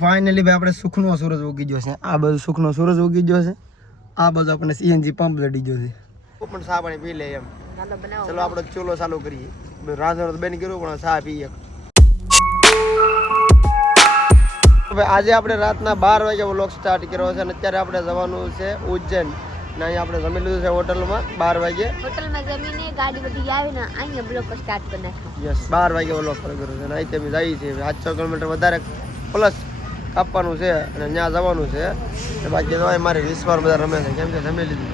Finally ભાઈ આપણે સુખનો સૂરજ ઉગી ગયો છે. આ બધું સુખનો સૂરજ ઉગી ગયો છે. આ બધું આપણે સીએનજી પંપ લડી ગયો છે. પણ ચા પાણી પી લે એમ. ચલો આપણે ચૂલો ચાલુ કરીએ. રાંધવાનું બેન કર્યું પણ ચા પીએ. આજે આપણે રાતના 12 વાગે વ્લોગ સ્ટાર્ટ કર્યો છે અને અત્યારે આપણે જવાનું છે ઉજ્જૈન. ને અહીંયા આપણે જમી લીધું છે હોટલમાં 12 વાગે. હોટલમાં જમીને ગાડી બધી આવીને અહીંયા બ્લોગ સ્ટાર્ટ કરી નાખ્યો. યસ 12 વાગે વ્લોગ કર્યો છે અને અહીંથી અમે જઈએ છીએ 800 કિલોમીટર વધારે પ્લસ કાપવાનું છે અને ત્યાં જવાનું છે. બાકી તો મારે વિશ્વાર બધા રમે છે કેમ કે જમી લીધું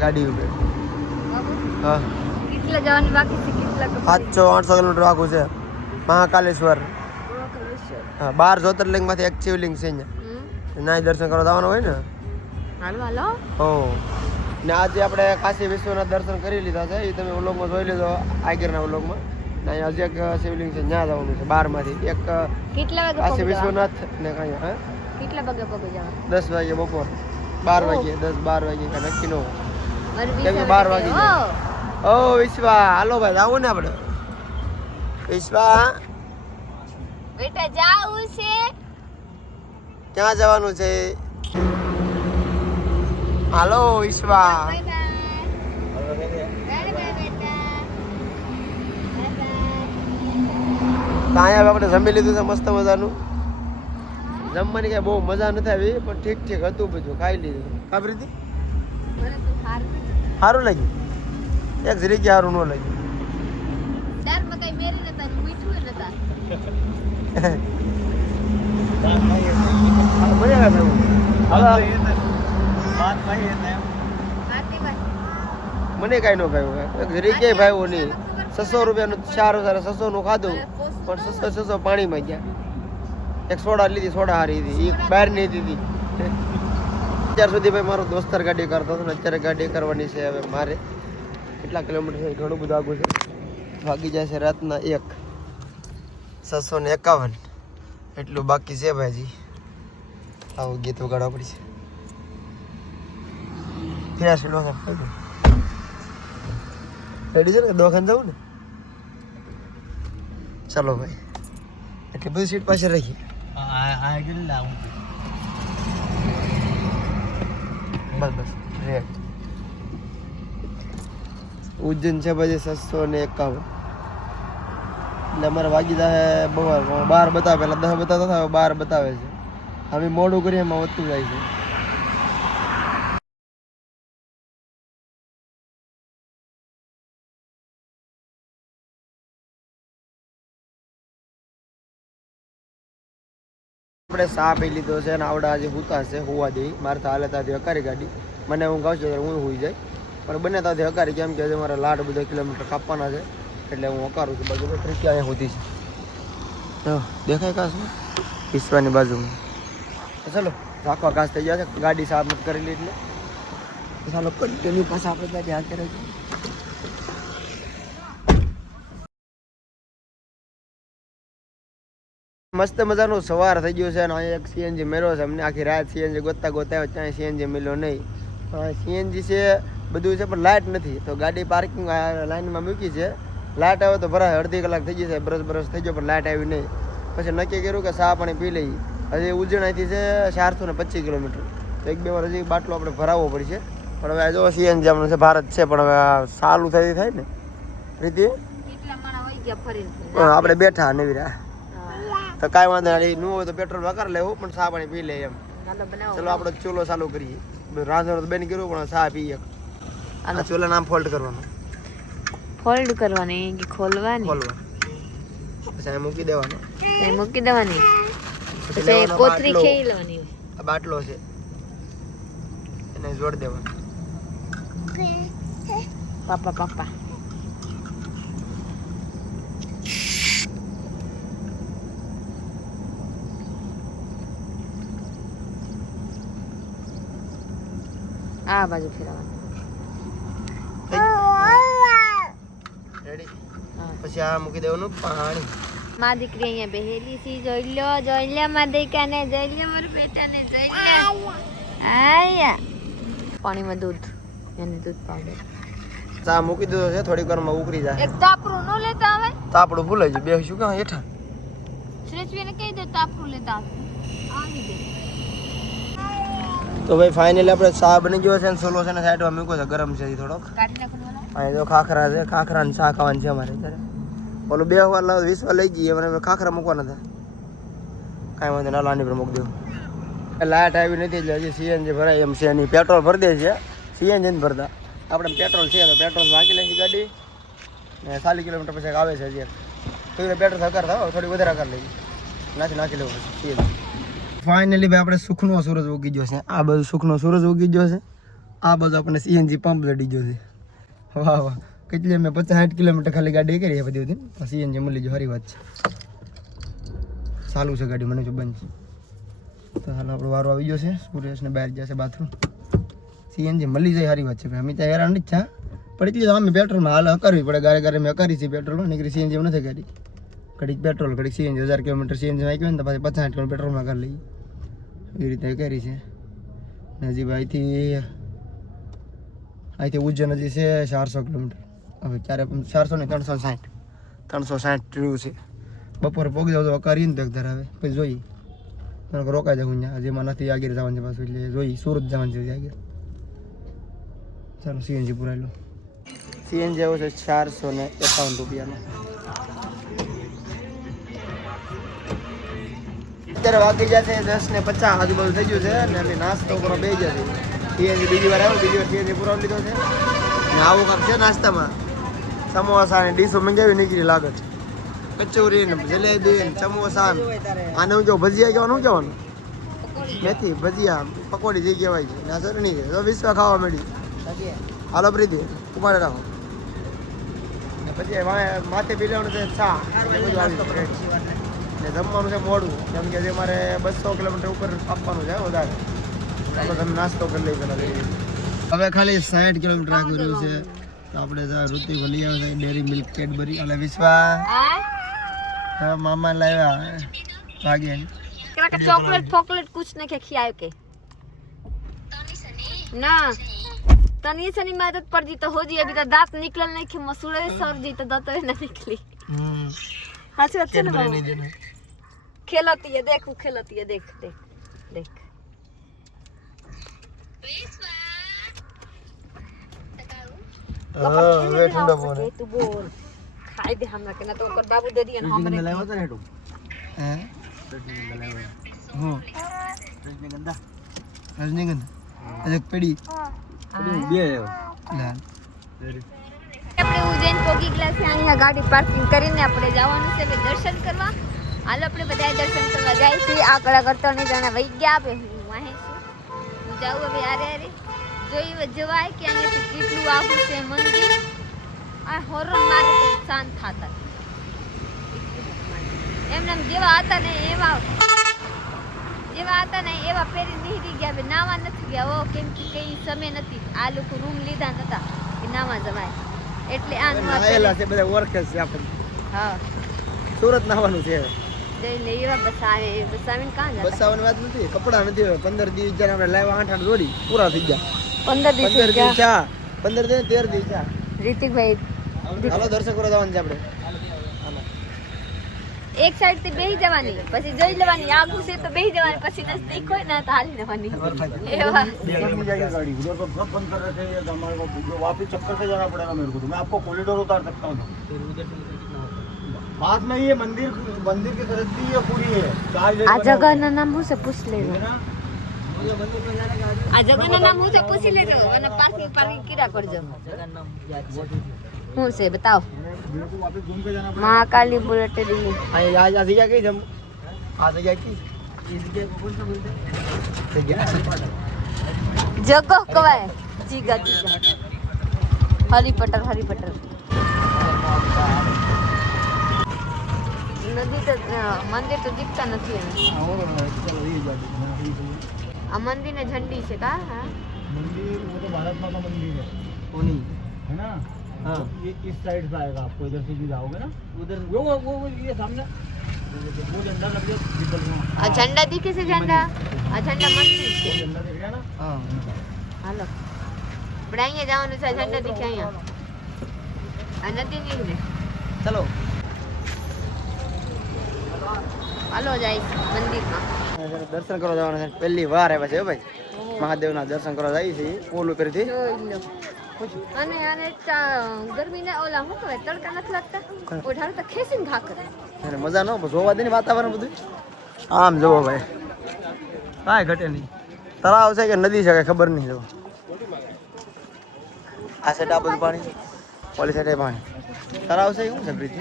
ગાડી ઉપર. હા કેટલા જવાની બાકી છે? કેટલા 700-800 કિલોમીટર આખું છે. મહાકાલેશ્વર. હા 12 જ્યોતિર્લિંગમાંથી એક શિવલિંગ છે અહીંયા દર્શન કરવા જવાનું હોય ને. હાલો હો ને આજે આપણે કાશી વિશ્વનાથ દર્શન કરી લીધા છે. એ તમે વ્લોગમાં જોઈ લીધો આગળના વ્લોગમાં. ને અહીંયા હજી એક શિવલિંગ છે ત્યાં જવાનું છે 12 માંથી એક. કેટલા વાગે કાશી વિશ્વનાથ ને કઈ હા કેટલા વાગે પગે જવાનું? 10 વાગે બપોર 12 વાગે 10-12 વાગે કે નક્કી ન હોય કેમ કે 12 વાગે ઓ વિશ્વા હાલો ભાઈ આવું ને આપણે વિશ્વા બેટા જાવું છે. ક્યાં જવાનું છે? હાલો વિશ્વા. અહીંયા આપણે જમી લીધું છે મસ્ત મજાનું. જમવાની કઈ બહુ મજા નથી આવી પણ ઠીક ઠીક હતું બધું ખાઈ લીધું. ખબર હતી સારું લાગ્યું એક જરીકે સારું ન લાગ્યું. મને કઈ નો ભાઈ જરીકે ભાઈ નહીં. 600 રૂપિયાનું 600 નું ખાધું પણ 600 પાણીમાં ગયા. એક સોડા લીધી સોડા હારી હતી એક બહાર નહીં દીધી. અત્યાર સુધી ભાઈ મારો દોસ્તાર ગાડી કરતો હતો ને અત્યારે ગાડી કરવાની છે હવે મારે. કેટલા કિલોમીટર છે ઘણું બધું આગું છે. વાગી જાય છે રાતના 1:651 એટલું બાકી છે ભાઈજી. આવું ગીત વગાડવા પડશે. ફેરાશી નો રેડી છે ને દવાખાને જવું ને. ચાલો ભાઈ એટલી બધી સીટ પાસે રાખી. બસ રેડ ઉજ્જૈન છે પછી 651 એટલે અમારે વાગી જાય 12 બતાવે. પેલા 10 બતાવતા હતા 12 બતાવે છે. હવે મોડું કરીએ એમાં વધતું જાય છે. આપણે સા પી લીધો છે અને આવડા આજે હુતા છે હોવા દે. મારે તો હાલે ત્યાંથી હકારી ગાડી મને હું કહું છું હું હોઈ જાય પણ બને ત્યાંથી હકારી કેમ કે આજે મારે લાડ બધા કિલોમીટર કાપવાના છે એટલે હું હકારું છું. બાજુ ત્રીજી અહીંયા સુધી છે દેખાય કાશ વિશ્વાની બાજુમાં. ચાલો રાખવા કાશ થઈ ગયા છે. ગાડી સાફ નથી કરેલી એટલે ચાલો કન્ટિન્યુ પાછા આપણે ગાડી હાથે રાખી. મસ્ત મજાનું સવાર થઈ ગયું છે અને અહીંયા એક સીએનજી મેળવ્યો છે. અમને આખી રાત સીએનજી ગોતતા આવ્યો ત્યાં સીએનજી મળ્યો નહીં. સીએનજી છે બધું છે પણ લાઇટ નથી તો ગાડી પાર્કિંગ લાઇનમાં મૂકી છે. લાઇટ આવે તો ભરાય. અડધી કલાક થઈ ગઈ છે બ્રશ થઈ ગયો પણ લાઇટ આવી નહીં. પછી નક્કી કર્યું કે ચા પાણી પી લઈએ. હજી ઉજ્જૈન અહીંથી છે 425 કિલોમીટર તો 1-2 વાર હજી બાટલો આપણે ભરાવવો પડશે. પણ હવે જો સીએનજી આપણું છે ભારત છે પણ હવે સારું થાય ને રીતિ આપણે બેઠા નવીરા તો કાંઈ વાંધો નહીં. ન હોય તો પેટ્રોલ વગર લેવું પણ ચા પાણી પી લે એમ. ચલો આપણે ચૂલો ચાલુ કરીએ. રાંધવાનું બેન કર્યું પણ ચા પીએ. આ ચૂલા નામ ફોલ્ડ કરવાનું. ફોલ્ડ કરવાની કે ખોલવાની? ખોલવા પછી મૂકી દેવાનું. મૂકી દેવાની પછી કોતરી ખેઈ લેવાની. આ બાટલો છે એને જોડ દેવાનો. પાપા આ બાજુ ફેરવવાનું. રેડી પછી આ મૂકી દેવાનું પાણી. માં દીકરી અહીંયા બેહેલી છે. જોઈ લો માં દીકરાને જોઈ લો મારા બેટાને જોઈ લો. આયા પાણીમાં દૂધ એને દૂધ પાવડર ચા મૂકી દીધો છે થોડીક વારમાં ઉકળી જાય. એક તાપડું ન લેતા આવે. તાપડું ભૂલાઈ ગયું બે શું કાં હેઠા સુરેશભાઈને કહી દો તો આપણું લેતા આવી દે. તો ભાઈ ફાઇનલી આપણે ચા બની ગયો છે ને સોલો છે ને સાઈડમાં મૂક્યો છે ગરમ છે થોડોક. કાઢી નાખવાનો. અહીં જો ખાખરા છે, ખાખરા ને ચા ખાવાનું છે અમારે અત્યારે. ઓલું 2 વાર 20 વાર લઈ જઈએ મને ખાખરા મૂકવાના હતા. કાંઈ વાંધો ના, લાંડી પર મૂકી દઉં. લાઇટ આવી નથી એટલે હજી સીએનજી ભરાય એમ છે નહીં. પેટ્રોલ ભરી દે છે, સીએનજી નથી ભરતા. આપણે પેટ્રોલ છે તો પેટ્રોલ નાખી લઈએ ગાડી ને 40 કિલોમીટર પછી આવે છે હજી. તો પેટ્રોલ હકાર થાવ થોડી વધારે હકાર લઈએ, નાખી લેવું પછી સીએનજી. ફાઇનલી ભાઈ આપણે સુખનો સૂરજ ઉગી ગયો છે. આ બાજુ સુખનો સૂરજ ઉગી ગયો છે, આ બાજુ આપણને સીએનજી પંપ લડી ગયો છે. વાહ વાહ, કેટલી અમે 50-60 કિલોમીટર ખાલી ગાડી કરી બધી હતી, સીએનજી મળી ગયો. સારી વાત છે. ચાલુ છે ગાડી, મને જો બંધ છે. તો હાલ આપણો વારો આવી ગયો છે. સુરેશને બહાર જશે બાથરૂમ. સીએનજી મળી જાય સારી વાત છે. અમે ત્યાં હેરાન નથી થયા, પણ એટલી તો અમે પેટ્રોલમાં હાલ કરવી પડે. ગારે મેં કરી છે પેટ્રોલમાં, નીકળી સીએનજી નથી કરી. ઘડીક પેટ્રોલ ઘડીક સીએનજી, 1000 કિલોમીટર સીએનજી નાખ્યું ને તો પછી 50-60 કિલોમીટર પેટ્રોલમાં કરી લઈએ. એ રીતે કરી છે. હજી અહીંથી ઉજ્જૈન હજી છે 400 કિલોમીટર. હવે ક્યારે 400 ને 360 રહ્યું છે. બપોરે પોગી જાવ તો અકારી ને તક ધરાવે પછી જોઈ રોકાઈ જાઉં અહીંયા. જેમાં નથી આગળ જવાનું છે પાછું, એટલે જોઈ સુરત જવાનું છે આગળ. ચાલો સીએનજી પુરાઈ લો. સીએનજી આવ્યો છે 451 રૂપિયાનો. અત્યારે વાગી જશે 10:50 આજુબાજુ થઈ ગયું છે ને અમે નાસ્તો કરવા બે જશે. સીએનજી બીજી વાર આવ્યો, બીજી વાર સીએનજી પુરાવી લીધો છે ને આવું કામ છે નાસ્તામાં. સમોસા ને ડીશો મંગાવી નીકળી લાગત, કચોરી ને જલેબી ને સમોસા. આને હું જો ભજીયા કહેવાનું, શું કહેવાનું? મેથી ભજીયા પકોડી જે કહેવાય છે. ના સર નહીં તો વિશ્વા ખાવા મળી. હાલો પ્રીતિ ઉપાડે રાખો ને પછી માથે પી લેવાનું છે ચા. ને જમવાનું છે મોડું, કેમ કે જે મારે 200 કિલોમીટર ઉપર આપવાનું છે વધારે. આપણે તમે નાસ્તો કરી લઈ પેલા. હવે ખાલી 60 કિલોમીટર આગળ રહ્યું છે તો આપણે ઋતિક લઈ આવ્યા છે ડેરી મિલ્ક કેડબરી. એટલે વિશ્વા મામા લાવ્યા ભાગ્યા चॉकलेट फॉकलेट कुछ नहीं क्या खियाए के ना. तनी से नहीं मदद पड़ दी तो हो जी. अभी तो दांत निकल नहीं के मसूड़े सर्दी तो दांत नहीं निकली. हाँ से अच्छे ना खेलती है, देख वो खेलती है, देख देख देख. वे ठंडा बोल तू बोल खाई दे हमरा के ना तो ओकर बाबू दे दिए ना हमरे लाया था नेटू हैं रजनीगंधा एक पेड़ी બે લાલ. આપણે ઉજ્જૈન પોગી ગયા છે. અહીંયા ગાડી પાર્કિંગ કરીને આપણે જવાનું છે હવે દર્શન કરવા. હાલો આપણે બધા દર્શન કરવા જાય છે. આ કલાકાર નહીં જાણે વહી ગયા. હવે હું વાહે છું, હું જાઉં હવે આરે આરે જોઈ જવાય કે અહીંયાથી કેટલું આવું છે મંદિર. આ હોરન મારે તો શાંત થતા એમને જેવા હતા ને એવા પહેરી નીકળી ગયા. હવે નાવા નથી ગયા. ઓ કેમ કે કઈ સમય નથી, આ લોકો રૂમ લીધા નતા કે નાવા જવાય એટલે આ નાયેલા છે બધા ઓળખે છે આપણે. હા સુરત નાવાનું છે. જઈ લે એવા બસાવે કાં જાય. બસાવાની વાત નથી, કપડા નથી. 15 દિવસ જ્યારે આપણે લાવ્યા 8 દોરી પૂરા થઈ ગયા. 15 દિવસ 15 દિવસ ચા 15 દિવસ 13 દિવસ ચા. ऋतिकભાઈ હાલો દર્શન કરવા જવાનું છે આપણે. એક સાઈડ થી બેહી જવાની, પછી જોઈ લેવાની આગુ છે તો બેહી જવાની, પછી નજદીક હોય ને તો હાલી જવાની. એવા गाड़ी उधर तो सब बंद कर रहे थे, हमारे को जो वापस चक्कर से जाना पड़ेगा मेरे को. तो मैं आपको कॉरिडोर उतार सकता हूँ. पास में ये मंदिर की तरफ भी ये पूरी है. આ જગહના નામ હું છે પૂછ લેજો. આ જગહના નામ હું છે પૂછી લેજો અને પાર્કિંગ કીરા કરજો. હું છે બતાવો. मेरे को वापस घूम के जाना पड़ेगा. મહાકાલી બુલેટરી આ જગ્યા કઈ છે? આ જગ્યા કઈ? એ જગ્યા કોણ છે બોલતે? જગ્યા જગહ કવાય. જીગા હરિપટર નદી તો મંદિર તો દીખતા નથી હવે. આ મંદિર ને ઝંડી છે કા? હા मंदिर वो तो भारत माता मंदिर है, કોની? है ना. हाँ. ये इस साइड से आएगा, आपको इधर से भी जाओगे ना उधर वो ये सामने वो झंडा लग गया दीपल में. આ ઝંડા દીખે છે. ઝંડા આ ઝંડા મંદિર છે. झंडा दिख गया ना. હા હાલો આપણે અહીંયા જવાનું છે. ઝંડા દીખે અહીંયા. આ નદી નીકળે. ચલો. હાલો જાય મંદિરમાં. દર્શન કરવા જવાના છે, પહેલી વાર આવ્યા છે ભાઈ મહાદેવના દર્શન કરવા જઈએ છીએ પુલ ઉપરથી. જોઈ લો. અને આને ગરમીના ઓલા શું કહેવાય તડકા નથી લાગતા ઓઢાર તો ખેંચીને ઘા કરે. અને મજા ન જોવા દે ને વાતાવરણ બધું. આમ જોવો ભાઈ કાંઈ ઘટે નહીં. તળાવ છે કે નદી છે કઈ ખબર નહીં. જો આ સાઈડ આ બધું પાણી, ઓલી સાઈડ પાણી. તળાવ છે શું છે પ્રીતિ?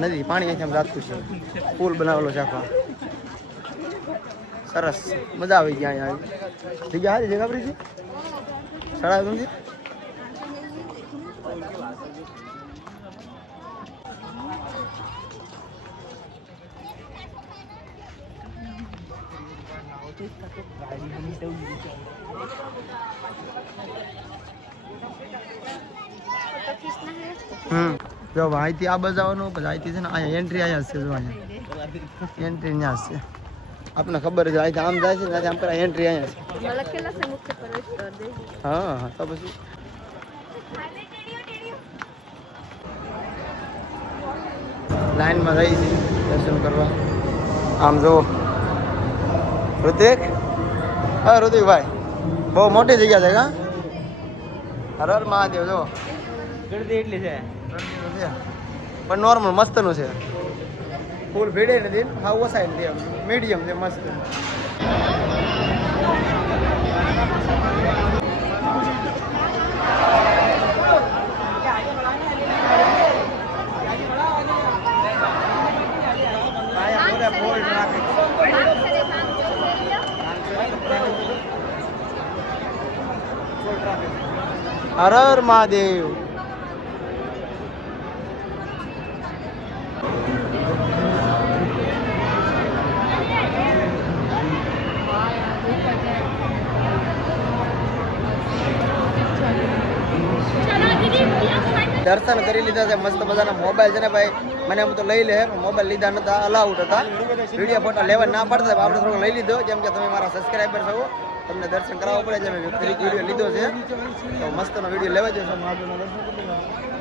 નદી પાણી અહીંથી આમ જાતું છે. પુલ બનાવેલો છે આખો. સરસ મજા આવી ગયા અહીંયા આવી. જગ્યા સારી જગ્યા પ્રીતિ સડાવ નથી. જો અહીંથી આ બાજુ આવવાનું, પછી અહીંથી છે ને અહીંયા એન્ટ્રી અહીંયા છે. જો અહીંયા એન્ટ્રી અહીંયા છે. આપણને ખબર છે અહીંથી આમ જાય છે ને આમ પેલા એન્ટ્રી અહીંયા છે. લખેલા છે મુખ્ય પ્રવેશ દ્વાર. હા તો પછી લાઈનમાં રહી છે દર્શન કરવા. આમ જો ઋતિક, હા ઋતિકભાઈ બહુ મોટી જગ્યા છે કા? હર હર મહાદેવ. જો ગળદી એટલી છે પણ નોર્મલ મસ્તનું છે. ફૂલ ભીડે નથી, હા ઓછાય નથી, એમ મીડિયમ છે મસ્ત. હર હર મહાદેવ. દર્શન કરી લીધા છે. મસ્ત મજાના મોબાઈલ છે ને ભાઈ, મને એમ તો લઈ લે પણ મોબાઈલ લીધા નતા, અલાઉડ હતા. વિડીયો ફોટો લેવા ના પડતા, આપણે થોડુંક લઈ લીધો કેમ કે તમે મારા સબસ્ક્રાઈબર છો, તમને દર્શન કરાવવા પડે છે. મેં ફ્રી વિડીયો લીધો છે તો મસ્તનો વિડીયો લેવા જશો.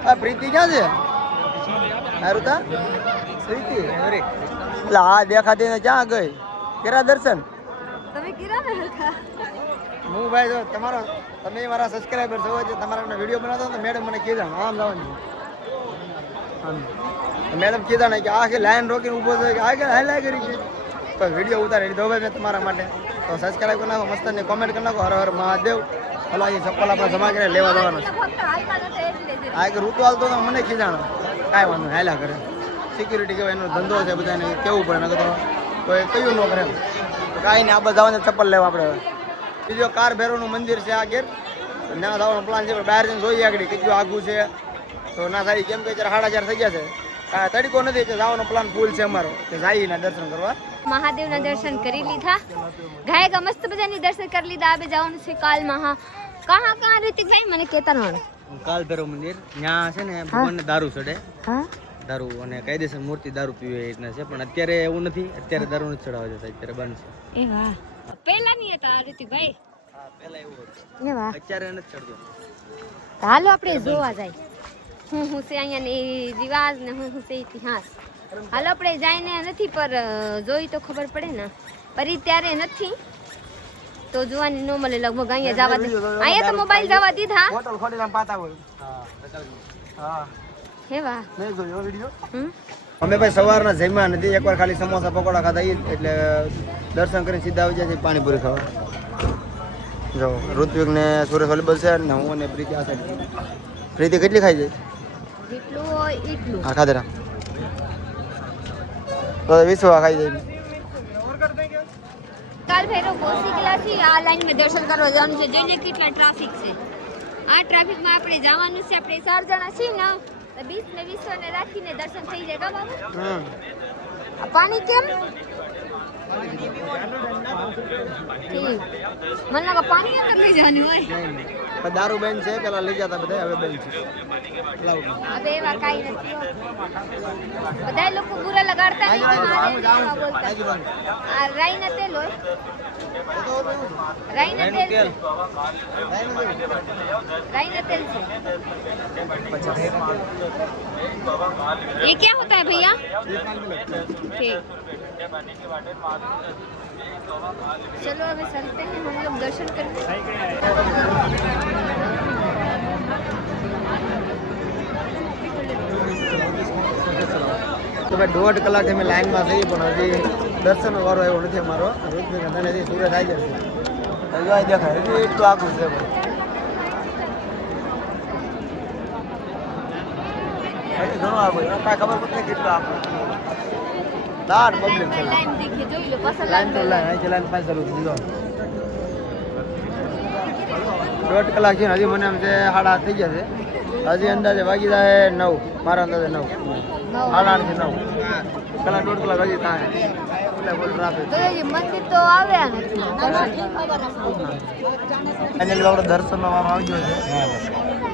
હા પ્રીતિ ક્યાં છે? સારું તા પ્રીતિ એટલે હા દેખાતી ને ક્યાં ગઈ? કેરા દર્શન તમે કીરા ને હરખા. હું ભાઈ જો તમારો, તમે મારા સબસ્ક્રાઈબર છો, જે તમારા વિડીયો બનાવતો તો મેડમ મને કીધા આમ જવાનું. મેડમ કીધા ને કે આ કે લાઈન રોકીને ઊભો છે કે આ કે હાલા કરી છે તો વિડીયો ઉતારી લીધો ભાઈ મેં તમારા માટે. તો સબસ્ક્રાઈબ કરી નાખો, મસ્ત ને કોમેન્ટ કરી નાખો. હર હર મહાદેવ. હલા એ ચપ્પલ આપણે જમા કરીને લેવા જવાનું છે. ફક્ત હાલતા નતો એટલે જ. આ કે ઋતુ હાલતો તો મને ખીજાણો, કાંઈ વાંધો હાલ્યા કરે. સિક્યુરિટી કહેવાય, એનો ધંધો છે, બધાને કેવું પડે નકર તો કોઈ કયું ન કરે એમ. તો કાંઈ નહીં, આ બધા જવાનું ચપ્પલ લેવા આપણે. બીજો કાર ભેરોનું મંદિર છે આ ઘેર, ના જવાનો પ્લાન છે પણ બહાર જઈને જોઈએ આગળ કેટલું આઘું છે તો ના થાય કેમ કે 4:30 થઈ ગયા છે. તડકો નથી એટલે જવાનો પ્લાન ફૂલ છે અમારો કે જઈએ ના દર્શન કરવા. મહાદેવના દર્શન કરી લીધા, ગાયકા મસ્ત બધાની દર્શન કરી લીધા. આબે જવાનું છે કાલ કહા ઋતિકભાઈ મને કહેતા ન કાલ ભૈરવ મંદિર ત્યાં છે ને ભગવાનને દારૂ ચડે. હા દારૂ અને કાયદેસર મૂર્તિ દારૂ પીવે એ રીતના છે, પણ અત્યારે એવું નથી. અત્યારે દારૂ નથી ચડાવવા જતા, અત્યારે બંધ છે. એ વાહ, પહેલા નહીં હતા ઋતિકભાઈ? હા પહેલા એવું હતું, એ વાહ. અત્યારે નથી ચડતો. હાલો આપણે જોવા જાય હું છે અહીંયાની રિવાજ ને હું છે ઇતિહાસ. હાલો આપણે જઈને નથી પર જોઈ તો ખબર પડે ને, પર ઈ ત્યારે નથી તો જોવાની ન મળે. લગભગ અહીંયા જવા દે, અહીંયા તો મોબાઈલ જવા દીધા. હોટલ ખોટી નામ પાતા હોય. હા હે વાહ, મેં જોયો વિડિયો. અમે ભાઈ સવારના જમ્યા નથી, એકવાર ખાલી સમોસા પકોડા ખાધા એટલે દર્શન કરીને સીધા આવી જાય છે પાણીપુરી ખાવા. જો ઋત્વિક ને સુરેશ અલબલ છે ને હું અને પ્રીતિ આ સાઈડ. પ્રીતિ કેટલી ખાઈ જાય? જેટલું હોય એટલું. હા ખાધેરા તો 20 ખાઈ જાય. કાલ ભૈરવ પહોંચી ગયા છીએ. આ લાઈનમાં દર્શન કરવા જવાનું છે. જોઈને કેટલા ટ્રાફિક છે. આ ટ્રાફિકમાં આપણે જવાનું છે. આપણે 4 જણા છીએ ને તો 20 ને 20 ને રાખીને દર્શન થઈ જાય. કા બાબા? આ પાણી કેમ? ઠીક મને લાગે પાણી અંદર લઈ જવાની હોય પણ દારૂ બેન છે, પેલા લઈ જતા બધા, હવે બેન છે. હવે એવા કાંઈ નથી હો. બધા લોકો બુરા લગાડતા નહીં કે મારે એવા બોલતા. આ રાઈના તેલ હોય, રાઈના તેલ છે. राइना तेल से ये क्या होता है भैया? ठीक, चलो अभी चलते हैं हम लोग दर्शन करने. તો ભાઈ 1.5 કલાક અમે લાઈનમાં થઈ પણ હજી દર્શનનો વારો આવ્યો નથી અમારો. રોજભાઈ તને હજી સુરત આવી જશે, હજુ આવી દેખાય, હજી એટલું આખું છે ભાઈ. હજી ઘણું આગળ, કાંઈ ખબર પડતી કેટલું આખું દાર પબ્લિક છે. लाइन देखिए जो लो पसंद લાઈન તો લાઈન અહીંથી લાઈન પાસે ચાલુ દીધો. 1.5 કલાક છે હજી મને આમ છે 8:30 થઈ ગયા છે. હજી અંદાજે વાગી જાય 9, મારા અંદાજે 9, 8:30 થી 9 કલાક 1.5 કલાક હજી થાય એટલે ફૂલ ટ્રાફિક. तो ये मंदिर तो આવ્યા નથી ફાઇનલી આપણો દર્શનનો વારો આવી ગયો છે.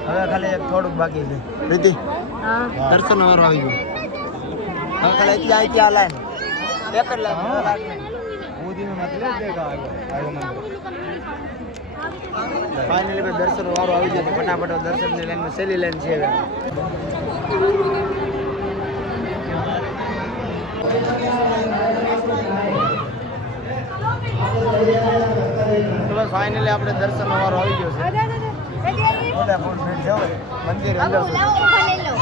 હવે ખાલી એક થોડુંક બાકી છે. રીતિ હા દર્શનનો વારો આવી ગયો. હવે ખાલી અહીંથી આ લાઈન એક જ લાઈન. ફાઇનલી ભાઈ દર્શનનો વારો આવી ગયો. ફટાફટ દર્શનની લાઈનમાં છેલ્લી લાઈન છે હવે. તો ફાઇનલી આપણે દર્શનનો વારો આવી ગયો છે. બધા ફોન ફેટ જાવ મંદિર અંદર લાવો ઊભા લઈ લો.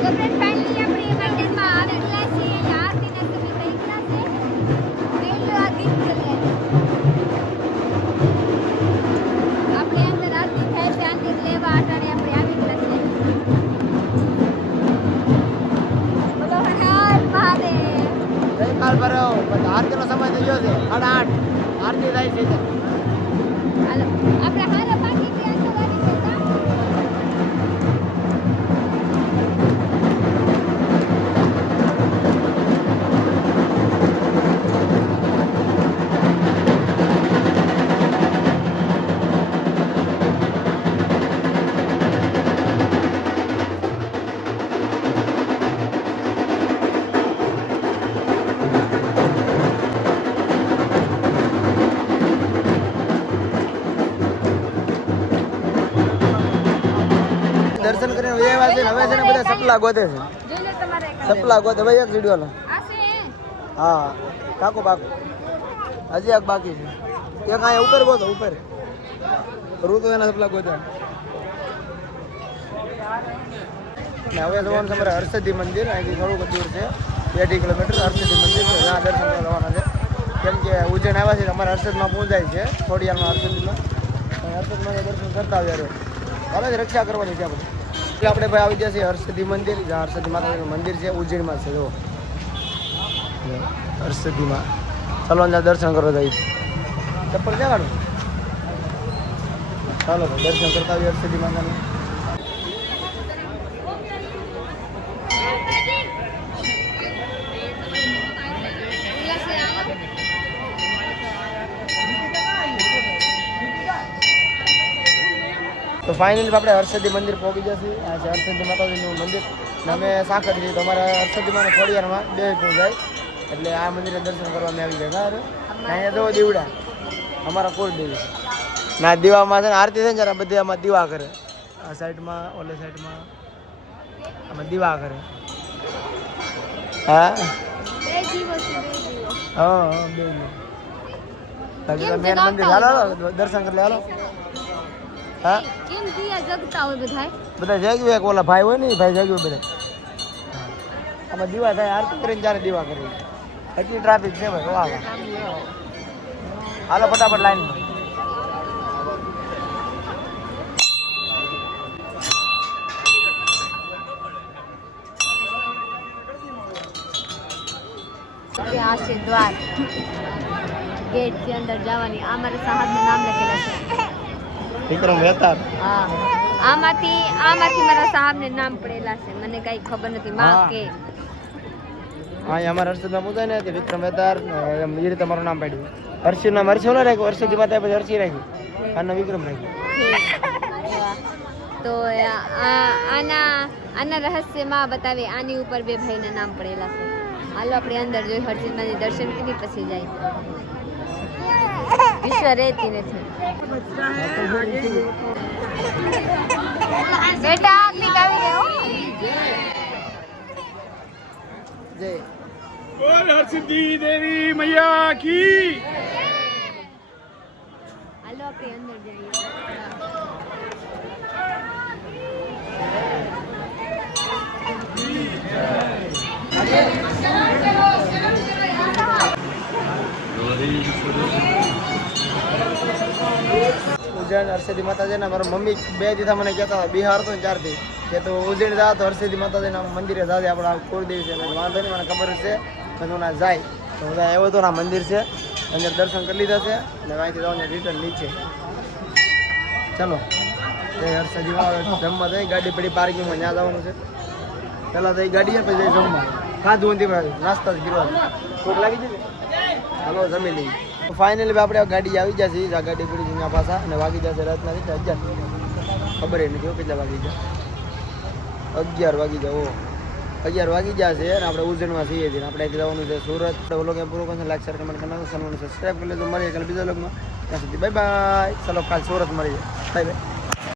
તો ફ્રેન્ડ ફાઇનલી આપણે મંદિરમાં આવી ગયા છીએ. આરતીના સમય થઈ ગયા છે. પહેલો આ દીપ જલે આપણે અંદર આરતી થાય છે. આરતી લેવા આટાણે આપણે આવી ગયા છે. બોલો હર હર મહાદેવ. ગઈકાલ ભર્યો પણ આરતીનો સમય થઈ ગયો છે 8:30 આરતી થાય છે. હાલો આપણે હારા બાકી ગયા તો વારી જતા. દર્શન કરીને વયા છે ને હવે છે ને બધા સપલા ગોતે છે. જોઈ લો તમારે સપલા ગોતે ભાઈ એક વિડિયો લો. આ છે હા કાકો બાકો હજી એક બાકી છે. એક અહીંયા ઉપર ગોતો ઉપર રૂ તો એના સપલા ગોતે. ને હવે જવાનું છે અમારે હર્ષદી મંદિર. અહીંથી થોડુંક દૂર છે, 2.5 કિલોમીટર હર્ષદી મંદિર છે. ત્યાં દર્શન કરવા જવાના છે. કેમ કે ઉજ્જૈન આવ્યા છે અમારે હર્ષદમાં પહોંચાય છે, થોડીયારમાં હર્ષદીમાં. હર્ષદમાં દર્શન કરતા આવ્યા હવે જ રક્ષા કરવાની છે આપણે. એટલે આપણે ભાઈ આવી ગયા છીએ હર્ષદી મંદિર, જ્યાં હર્ષદી માતાજીનું મંદિર છે ઉજ્જૈનમાં છે. જો હર્ષદીમાં ચાલો ત્યાં દર્શન કરવા જઈએ. ચપ્પલ ક્યાં કાઢું? ચાલો દર્શન કરતા આવીએ હર્ષદી માતાના. તો ફાઇનલી આપણે હર્ષદી મંદિર પહોંચી જશે. આ છે હર્ષદી માતાજીનું મંદિર. ને અમે સાંકળ છીએ તો અમારા હર્ષદીમાં થોડીવારમાં 2 પહોંચાય એટલે આ મંદિરે દર્શન કરવા અમે આવી ગયા. અહીંયા જો દીવડા અમારા કુળદેવી ના દીવામાં છે ને આરતી છે ને જરા બધે આમાં દીવા કરે. આ સાઈડમાં ઓલે સાઈડમાં આમાં દીવા કરે. હા બે દિવસ હા બે મેન મંદિર હાલો દર્શન કરી લે હાલો. હા કેમ દિયા જગતા હોય બધાય બધા જાગ્યું એક ઓલા ભાઈ હોય ને એ ભાઈ જાગ્યું બધા. આમાં દીવા થાય આરતી કરીને જ્યારે દીવા કરી એટલી ટ્રાફિક છે ભાઈ. વાહ હાલો ફટાફટ લાઈનમાં. આ છે દ્વાર, गेट के अंदर જવાની. આ મારા સાહેબનું નામ લખેલા છે. વિક્રમ વેતાર. હા આમાંથી મારા સાહેબને નામ પડેલા છે. મને કઈ ખબર નથી. માં હા. કે હા અમારા હર્ષદમાં પૂછાય ને વિક્રમ વેતાર એમ એ રીતે તમારું નામ પાડ્યું. હર્ષિનું નામ હર્ષ ઓલા રાખ્યું, હર્ષદી માતા પછી હર્ષી રાખ્યું, આનું વિક્રમ રાખ્યું. તો આના રહસ્યમાં બતાવે આની ઉપર બે ભાઈના નામ પડેલા છે. હાલો આપણે અંદર જોઈ હરસિદ્ધનાથના દર્શન કરી પછી જાય. વિશ્વ રહેતી નથી બેટા આખી આવી ગયો. જય बोल हरसिद्धि देवी मैया की. હાલો આપણે અંદર જઈએ. ઉજ્જૈન હર્ષદી માતાજીના મારા મમ્મી 2 દીધા મને કહેતા હતા બિહાર તો 4 દી કે તો ઉજ્જૈન જા તો હર્ષદી માતાજીના મંદિરે જાજે, આપણા કુળદેવી છે એટલે વાંધો નહીં, મને ખબર છે તો ના જાય તો હું આવ્યો તો ના મંદિર છે અંદર દર્શન કરી લીધા છે અને અહીંથી જવાનું રિટર્ન નીચે. ચાલો એ હર્ષદીમાં જમવા જઈ ગાડી પડી પાર્કિંગમાં ત્યાં જવાનું છે. પહેલાં તો એ ગાડી પછી જઈ જમવા ખાધું નથી નાસ્તા જ કરવા ભૂખ લાગી જાય ને ચાલો જમી લઈએ. ફાઇનલી આપણે ગાડી આવી જશે, આ ગાડી પડી અહીંયા પાછા અને વાગી જશે રાતના 11. ખબર એ નથી કેટલા વાગી જાય, 11 વાગી જાય. 11 વાગી જશે અને આપણે ઉજ્જૈનમાં છીએ છીએ. આપણે જવાનું છે સુરત. ઓલો ક્યાં પૂરો કરશે, લાઈક શેર કમેન્ટ કરી નાખો, સબસ્ક્રાઈબ કરી લેજો. મળીએ કાલે બીજા લોગમાં. ત્યાં સુધી બાય બાય. ચાલો કાલ સુરત મળીએ. Bye bye.